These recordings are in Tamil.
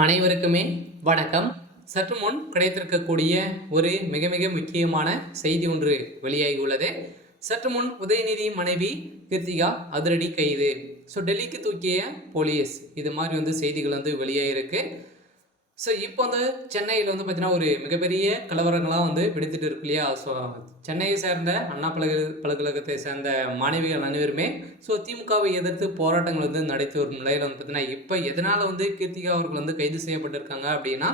அனைவருக்குமே வணக்கம். சற்று முன் கிடைத்திருக்கக்கூடிய ஒரு மிக மிக முக்கியமான செய்தி ஒன்று வெளியாகியுள்ளது. சற்று முன் உதயநிதி மனைவி கிருத்திகா அதிரடி கைது. டெல்லிக்கு தூக்கிய போலீஸ், இது மாதிரி செய்திகள் வெளியாகிருக்கு. இப்போ சென்னையில் பார்த்தீங்கன்னா ஒரு மிகப்பெரிய கலவரங்களாக வெடித்துட்டு இருக்கு இல்லையா? சென்னையை சேர்ந்த அண்ணா பல்கலைக்கழகத்தை சேர்ந்த மாணவிகள் அனைவருமே திமுகவை எதிர்த்து போராட்டங்கள் நடத்தி வரும் நிலையில் பார்த்தீங்கன்னா இப்போ எதனால் கீர்த்திகா அவர்கள் கைது செய்யப்பட்டிருக்காங்க அப்படின்னா,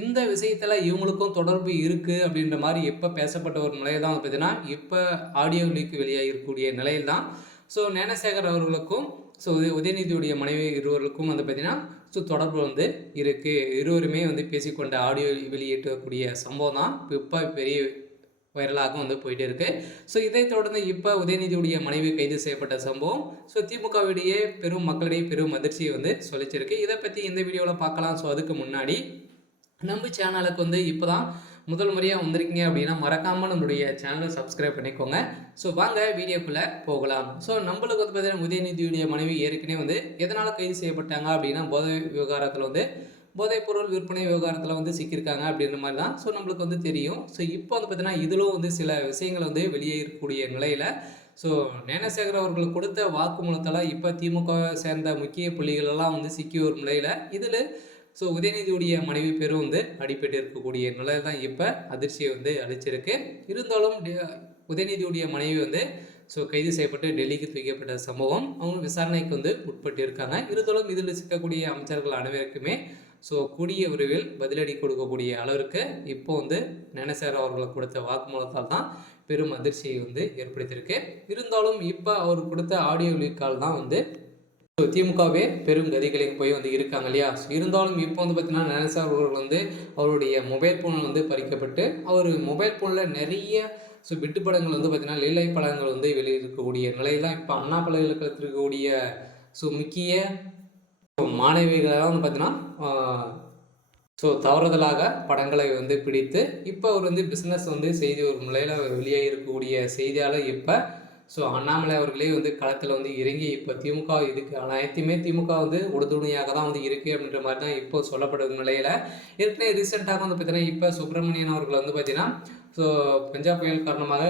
இந்த விஷயத்தில் இவங்களுக்கும் தொடர்பு இருக்குது அப்படின்ற மாதிரி இப்போ பேசப்பட்ட ஒரு நிலையில் தான் பார்த்தீங்கன்னா இப்போ ஆடியோ லீக் வெளியாகிருக்கக்கூடிய நிலையில் தான் ஞானசேகர் அவர்களுக்கும் உதயநிதியுடைய மனைவி இருவருக்கும் பார்த்தீங்கன்னா தொடர்பு இருக்குது. இருவருமே பேசிக்கொண்ட ஆடியோ வெளியிட்டக்கூடிய சம்பவம் தான் இப்போ பெரிய வைரலாக போயிட்டு இருக்குது. இதை தொடர்ந்து இப்போ உதயநிதியுடைய மனைவி கைது செய்யப்பட்ட சம்பவம் திமுகவிடையே மக்களிடையே பெரும் அதிர்ச்சியை சொல்லிச்சிருக்கு. இதை பற்றி இந்த வீடியோவில் பார்க்கலாம். அதுக்கு முன்னாடி நம்ம சேனலுக்கு இப்போ தான் முதல் முறையாக வந்திருக்கீங்க அப்படின்னா மறக்காமல் நம்மளுடைய சேனலை சப்ஸ்கிரைப் பண்ணிக்கோங்க. வாங்க வீடியோக்குள்ளே போகலாம். நம்மளுக்கு பார்த்தீங்கன்னா உதயநிதியுடைய மனைவி ஏற்கனவே எதனால் கைது செய்யப்பட்டாங்க அப்படின்னா போதை விவகாரத்தில் போதைப்பொருள் விற்பனை விவகாரத்தில் சிக்கியிருக்காங்க அப்படின்ற மாதிரி தான் நம்மளுக்கு தெரியும். இப்போ பார்த்தீங்கன்னா இதிலும் சில விஷயங்கள் வெளியேறக்கூடிய நிலையில் ஞானசேகர் அவர்களுக்கு கொடுத்த வாக்குமூலத்தால் இப்போ திமுக சேர்ந்த முக்கிய புள்ளிகளெல்லாம் சிக்கி வரும் நிலையில் இதில் உதயநிதியுடைய மனைவி பேரும் அடிபட்டு இருக்கக்கூடிய நிலையில் தான் இப்போ அதிர்ச்சியை அளிச்சிருக்கு. இருந்தாலும் உதயநிதியுடைய மனைவி கைது செய்யப்பட்டு டெல்லிக்கு தூக்கப்பட்ட சம்பவம் அவங்க விசாரணைக்கு உட்பட்டு இருக்காங்க. இருந்தாலும் இதில் சிக்கக்கூடிய அமைச்சர்கள் அனைவருக்குமே கூடிய விரைவில் பதிலடி கொடுக்கக்கூடிய அளவிற்கு இப்போ ஞானசேகர் அவர்களுக்கு கொடுத்த வாக்குமூலத்தால் தான் பெரும் அதிர்ச்சியை ஏற்படுத்தியிருக்கு. இருந்தாலும் இப்போ அவர் கொடுத்த ஆடியோ லீக்கால் தான் திமுகவே பெரும் கதிகளுக்கு போய் இருக்காங்க இல்லையா? இருந்தாலும் இப்போ பார்த்தீங்கன்னா ஞானசேகர் அவர்கள் அவருடைய மொபைல் ஃபோன் பறிக்கப்பட்டு அவர் மொபைல் ஃபோனில் நிறைய விட்டுப்படங்கள் பார்த்தீங்கன்னா லீலை படங்கள் வெளியிருக்கக்கூடிய நிலையில் தான் இப்போ அண்ணா பல்கலைக்கழகத்தில் இருக்கக்கூடிய முக்கிய மாணவிகளாக பார்த்தீங்கன்னா தவறுதலாக படங்களை பிடித்து இப்போ அவர் பிஸ்னஸ் செய்தி ஒரு நிலையில் வெளியாக இருக்கக்கூடிய செய்தியால் இப்போ அண்ணாமலை அவர்களே களத்தில் இறங்கி இப்போ திமுக இதுக்கு அனைத்துமே திமுக உறுதுணையாக தான் இருக்குது அப்படின்ற மாதிரி தான் இப்போ சொல்லப்படும் நிலையில் ஏற்கனவே ரீசெண்டாக பார்த்தீங்கன்னா இப்போ சுப்பிரமணியன் அவர்கள் பார்த்தீங்கன்னா பஞ்சாப் புயல் காரணமாக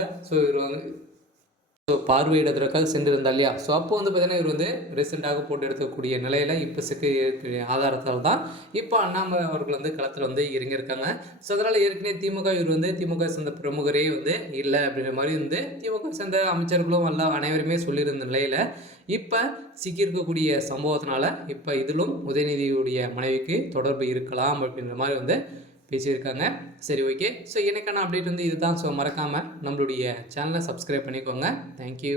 இவர் பார்வையிடுவதற்காக சென்றிருந்தார் இல்லையா? அப்போ பார்த்தீங்கன்னா இவர் ரீசெண்டாக போட்டு எடுக்கக்கூடிய நிலையில் இப்போ சிக்க ஆதாரத்தால் தான் இப்போ அண்ணாமலை அவர்கள் களத்தில் இறங்கியிருக்காங்க. அதனால் ஏற்கனவே திமுக இவர் திமுக சேர்ந்த பிரமுகரே இல்லை அப்படின்ற மாதிரி திமுக சேர்ந்த அமைச்சர்களும் எல்லாம் அனைவருமே சொல்லியிருந்த நிலையில் இப்போ சிக்கியிருக்கக்கூடிய சம்பவத்தினால இப்போ இதிலும் உதயநிதியுடைய மனைவிக்கு தொடர்பு இருக்கலாம் அப்படின்ற மாதிரி பேசியிருக்காங்க. சரி, ஓகே. எனக்கான அப்டேட் இதுதான். மறக்காமல் நம்மளுடைய சேனலை சப்ஸ்கிரைப் பண்ணிக்கோங்க. தேங்க்யூ.